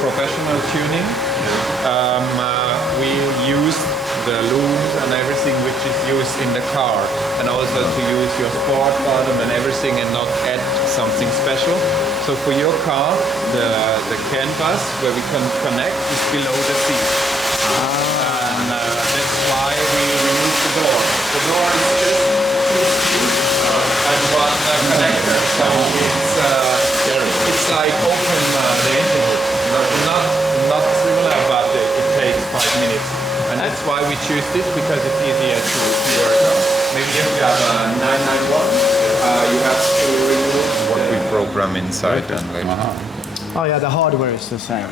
Professional tuning. We use the looms and everything which is used in the car, and also to use your sport bottom and everything and not add something special. So for your car, the canvas where we can connect is below the seat. And that's why we remove the door. The door is just two screws and one connector. So it's like open the engine. Not similar, but it takes 5 minutes. And that's why we choose this, because it's easier to work on. Maybe if you have a 991, you have to remove what we program inside and later. Oh yeah, the hardware is the same.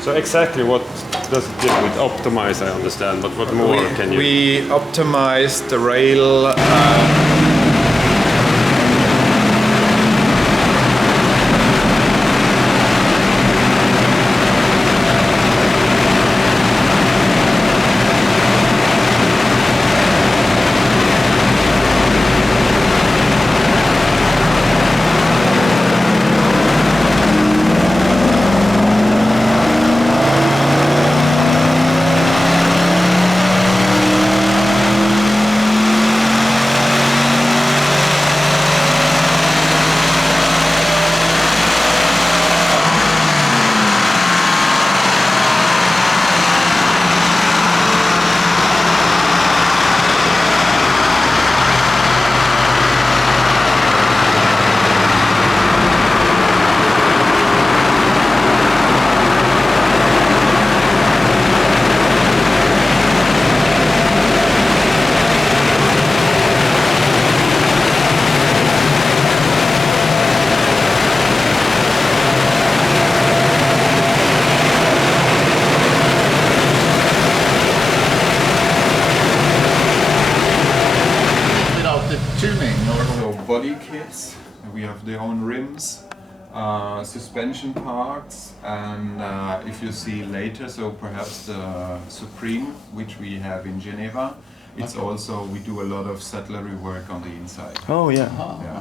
So exactly what does it do with optimize, I understand, but what more can you... We optimize the rail. Body kits, we have their own rims, suspension parts, and if you see later, so perhaps the Supreme, which we have in Geneva, it's also, we do a lot of saddlery work on the inside. Oh yeah.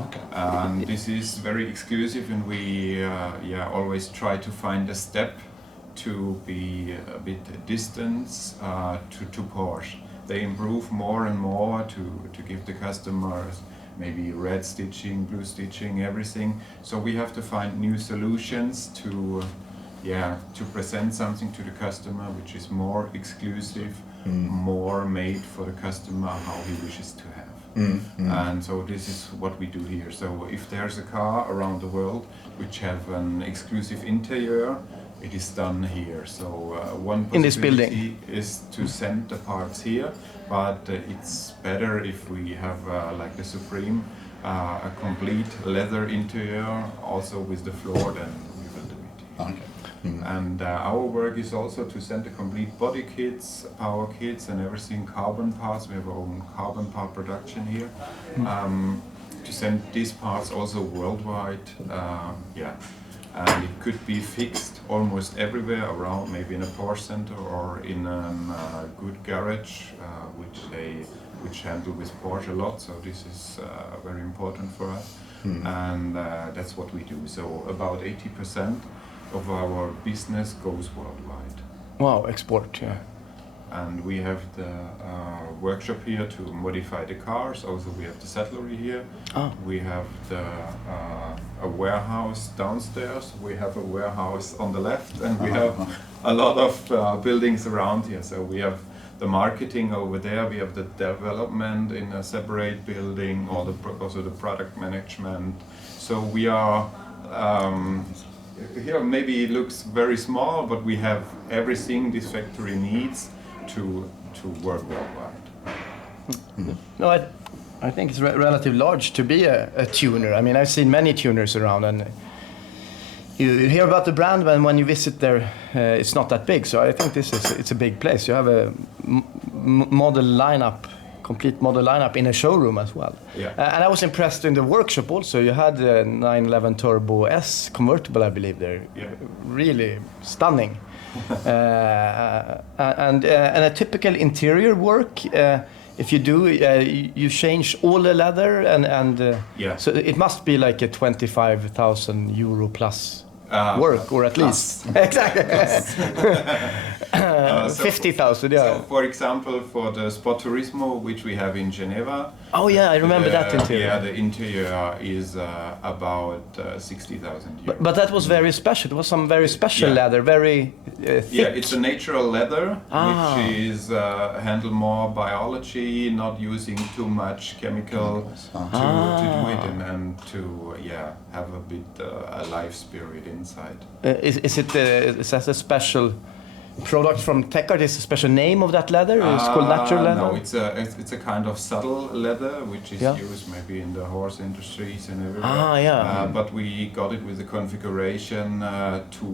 Okay. And this is very exclusive, and we always try to find a step to be a bit distance to Porsche. They improve more and more to give the customers maybe red stitching, blue stitching, everything. So we have to find new solutions to present something to the customer which is more exclusive, more made for the customer how he wishes to have. And so this is what we do here. So if there's a car around the world which have an exclusive interior, it is done here. So one in this building is to send the parts here, but it's better if we have like the Supreme, a complete leather interior, also with the floor, then we will do it. Okay. And our work is also to send the complete body kits, power kits, and everything, carbon parts. We have our own carbon part production here. To send these parts also worldwide. And it could be fixed almost everywhere around, maybe in a Porsche center or in a good garage, which handle with Porsche a lot. So this is very important for us, and that's what we do. So about 80% of our business goes worldwide. Wow, export, yeah. And we have the workshop here to modify the cars. Also, we have the saddlery here. We have a warehouse downstairs. We have a warehouse on the left, and we have a lot of buildings around here. So we have the marketing over there. We have the development in a separate building, also the product management. So we are here. Maybe it looks very small, but we have everything this factory needs to work worldwide. No, I think it's relatively large to be a tuner. I mean, I've seen many tuners around, and you hear about the brand, but when you visit there, it's not that big. So I think it's a big place. You have a model lineup, complete model lineup in a showroom as well. Yeah. And I was impressed in the workshop also. You had the 911 Turbo S convertible, I believe, there. Yeah. Really stunning. And a typical interior work. If you do, you change all the leather and Yeah. so it must be like a 25,000 euro plus work, or at least exactly 50,000. Yeah. So, for example, for the Sport Turismo, which we have in Geneva. Oh yeah, I remember that interior. Yeah, the interior is about 60,000 euros. But that was very special. It was some very special Yeah. leather, very thick. Yeah, it's a natural leather, which is handle more biology, not using too much chemical to do it and to have a bit a life spirit inside. Is that a special product from Techart? Is a special name of that leather? It's called natural leather? No, it's a kind of subtle leather which is Yeah. used maybe in the horse industries and everywhere. But we got it with the configuration to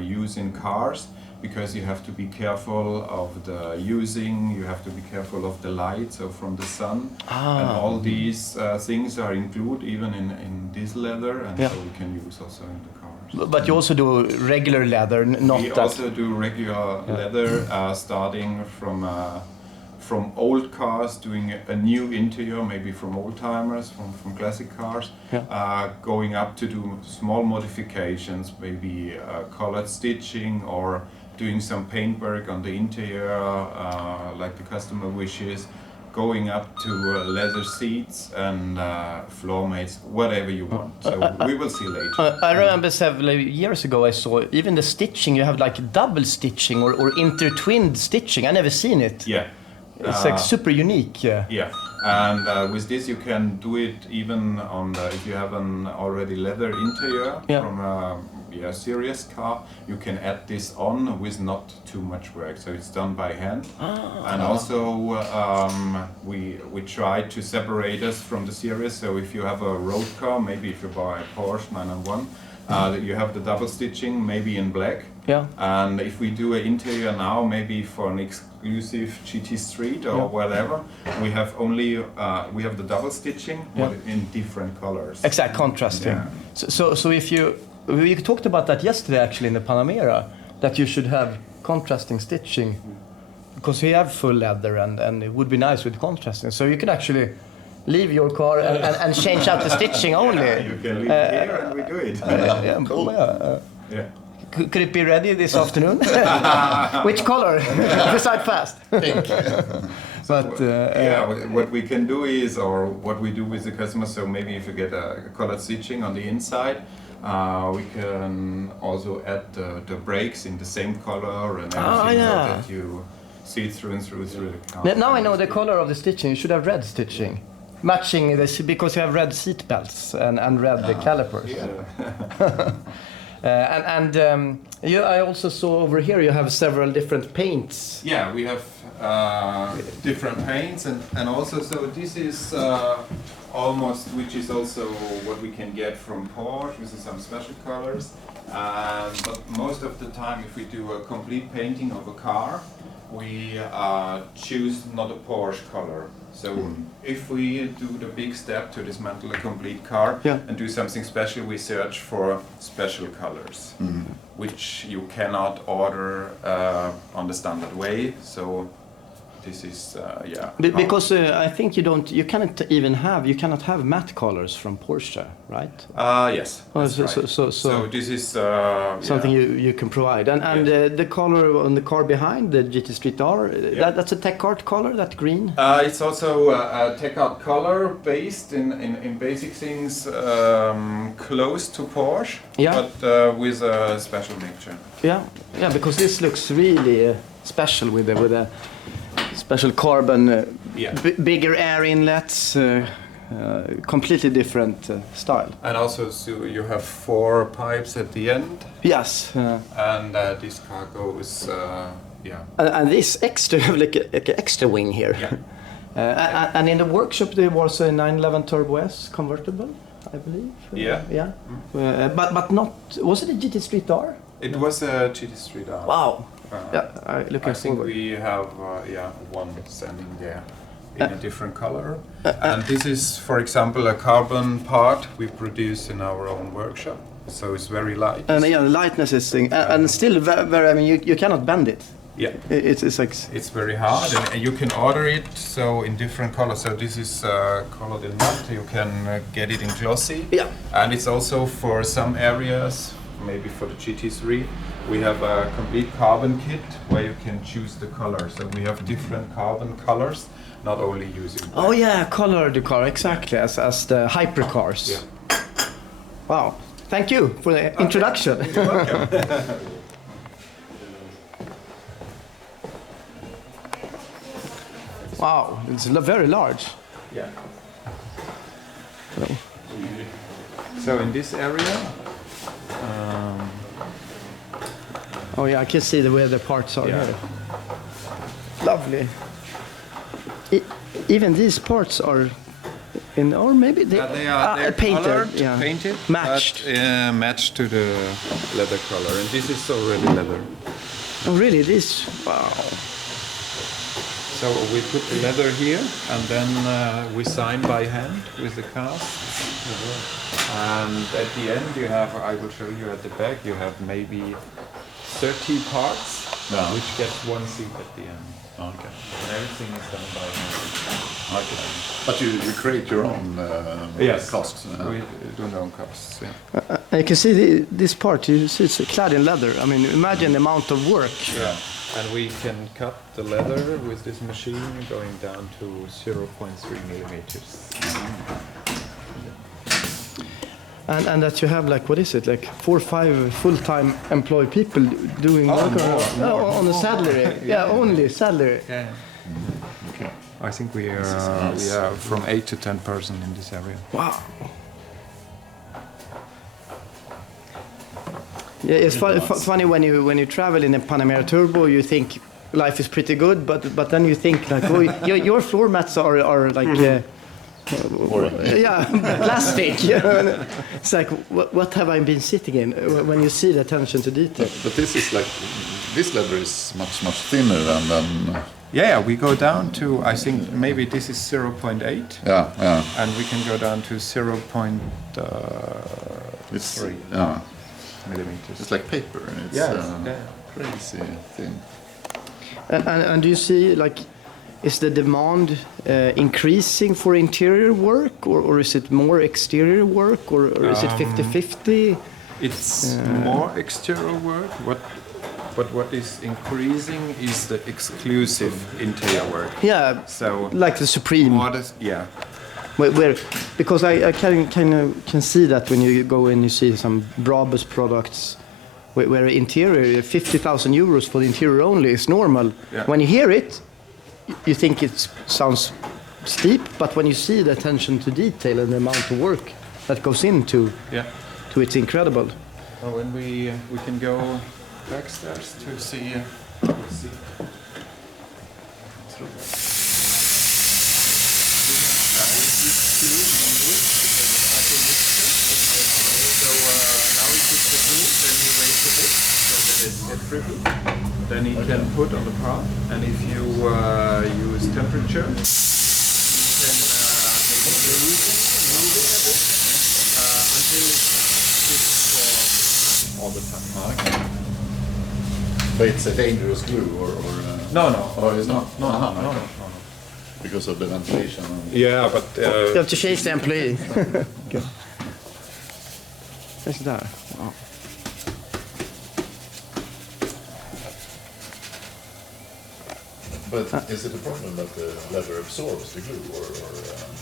use in cars, because you have to be careful of the using, you have to be careful of the light, so from the sun. And all these things are included even in this leather, and so we can use also in the cars. But you also do regular leather, not We that. also do regular leather, starting from old cars, doing a new interior, maybe from old timers, from classic cars, going up to do small modifications, maybe colored stitching or doing some paintwork on the interior, like the customer wishes, going up to leather seats and floor mates, whatever you want. So we will see later. I remember several years ago I saw even the stitching, you have like double stitching or intertwined stitching. I never seen it. Yeah. It's like super unique. Yeah, and with this you can do it even on if you have an already leather interior from a serious car, you can add this on with not too much work, so it's done by hand. And also we try to separate us from the series, so if you have a road car, maybe if you buy a Porsche 911, you have the double stitching, maybe in black. Yeah. And if we do an interior now, maybe for an exclusive GT Street or whatever, we have only we have the double stitching, but in different colors. Exact contrasting. Yeah. So if we talked about that yesterday actually in the Panamera, that you should have contrasting stitching, because we have full leather and it would be nice with contrasting. So you can actually leave your car and change out the stitching only. Yeah, you can leave it here and we do it. Cool. Yeah. Could it be ready this afternoon? Which color? Decide fast. Pink. But what we can do is, or what we do with the customer, so maybe if you get a colored stitching on the inside, we can also add the brakes in the same color and everything, so that you see it through and through the car. Now I know the color of the stitching. You should have red stitching, matching this, because you have red seat belts and red calipers. Yeah. I also saw over here you have several different paints. Yeah, we have different paints, and also, so this is almost, which is also what we can get from Porsche, with some special colors. But most of the time, if we do a complete painting of a car, we choose not a Porsche color. So if we do the big step to dismantle a complete car and do something special, we search for special colors, which you cannot order on the standard way. So this is Because I think you cannot have matte colors from Porsche, right? Yes. So this is something you can provide, and the color on the car behind the GT Street R, that's a Techart color, that green. It's also a Techart color based in basic things, close to Porsche, but with a special mixture. Yeah, because this looks really special with a special carbon, bigger air inlets, completely different style. And also, so you have 4 pipes at the end. Yes. And this car goes Yeah. And this extra, like an extra wing here. Yeah. And in the workshop there was a 911 Turbo S convertible, I believe. Yeah. Yeah. But not. Was it a GT Street R? It was a GT Street R. Wow. Yeah. Looking I think forward. we have one standing there in a different color. And this is, for example, a carbon part we produce in our own workshop. So it's very light. And yeah, the lightness is thing, and still very. I mean, you cannot bend it. Yeah. It's like. It's very hard, and you can order it so in different colors. So this is colored in matte. You can get it in glossy. Yeah. And it's also for some areas, maybe for the GT3, we have a complete carbon kit where you can choose the color. So we have different carbon colors, not only using black. Oh yeah, color the car exactly as the hypercars. Yeah. Wow. Thank you for the introduction. You're welcome. Wow, it's very large. Yeah. Hello. So in this area, Oh yeah, I can see where the parts are Yeah. here. Lovely. Even these parts are in, or maybe they, they're painted. colored, Yeah. painted, Matched. but, matched to the leather color. And this is already leather. Oh really? This? Wow. So we put the leather here, and then we sign by hand with the cast. And at the end, you have, I will show you at the back, you have maybe 30 parts, which gets one seat at the end. Okay. And everything is done by hand. Okay. But you create your own costs? We do our own costs, yeah. You can see this part, you see it's clad in leather. I mean, imagine the amount of work. Yeah. And we can cut the leather with this machine going down to 0.3 millimeters. And that you have like, what is it, like 4 or 5 full-time employed people doing work on the salary. Yeah, only salary. Yeah. Okay. I think we are from 8 to 10 person in this area. Wow. Yeah, it's funny when you travel in a Panamera Turbo, you think life is pretty good, but then you think like, oh, your floor mats are like. Yeah, plastic. It's like, what have I been sitting in? When you see the attention to detail. But this is like, this leather is much thinner than. Yeah, we go down to, I think maybe this is 0.8. Yeah. And we can go down to 0.3 millimeters. It's like paper. It's crazy thin. And do you see, like, is the demand increasing for interior work, or is it more exterior work, or is it 50-50? It's more exterior work. But what is increasing is the exclusive interior work. Yeah, So like the Supreme. yeah. Where because I can see that when you go and you see some Brabus products where interior 50,000 euros for the interior only is normal. Yeah. When you hear it, you think it sounds steep, but when you see the attention to detail and the amount of work that goes into it's incredible. When we can go backstairs to see. Then you can put on the part, and if you use temperature, you can move it a bit until it's for all the time. Okay. But it's a dangerous glue, or No. Oh, it's not. No. Because of the ventilation. Yeah, but You have to change the employee. Okay. That's där. Ja. But is it a problem that the leather absorbs the glue, or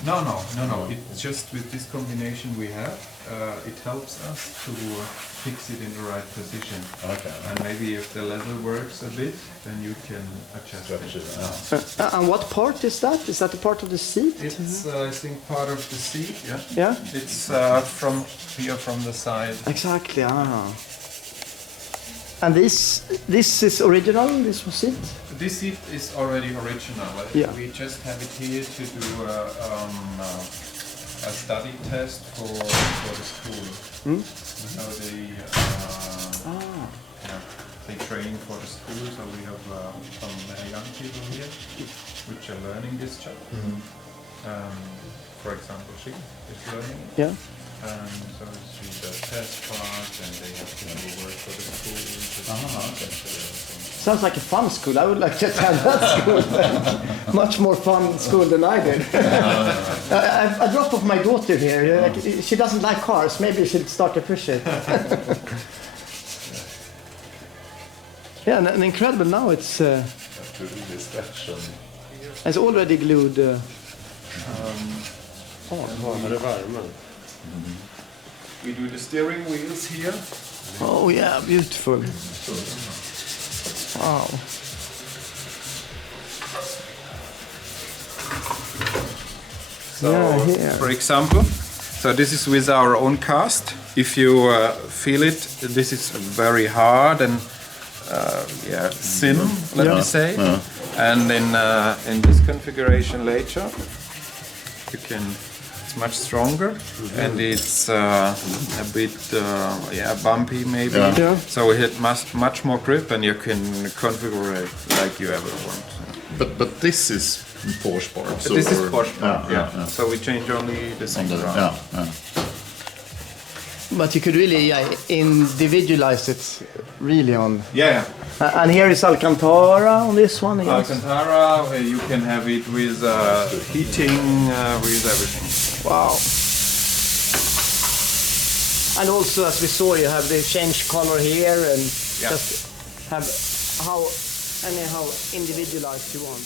No. It's just with this combination we have, it helps us to fix it in the right position. Okay. And maybe if the leather works a bit, then you can adjust Stretch it. it out. And what part is that? Is that a part of the seat? It's, I think, part of the seat. Yeah. Yeah. It's from here, from the side. Exactly. Ah. And this is original. This was it. This seat is already original. Yeah. We just have it here to do a study test for the school. So they train for the school. So we have some young people here which are learning this job. For example, she is learning it. Yeah. So it's the test part, and they have to do work for the school. Sounds like a fun school. I would like to attend that school. Much more fun school than I did. I dropped off my daughter here. Like, she doesn't like cars. Maybe she should start to push it. Yeah, and incredible. Now it's it's already glued. We do the steering wheels here. Oh yeah, beautiful. Wow. So, Yeah, here. for example, so this is with our own cast. If you feel it, this is very hard and thin, let me say. And in this configuration later, you can. It's much stronger, and it's a bit bumpy maybe. Yeah. So it has much more grip, and you can configure it like you ever want. But this is Porsche part. So This is Porsche part, yeah. So we change only the On single the, round. But you could really individualize it really on. Yeah. And here is Alcantara on this one. Yes. Alcantara, you can have it with heating, with everything. Wow. And also, as we saw, you have the change color here and just have how individualized you want.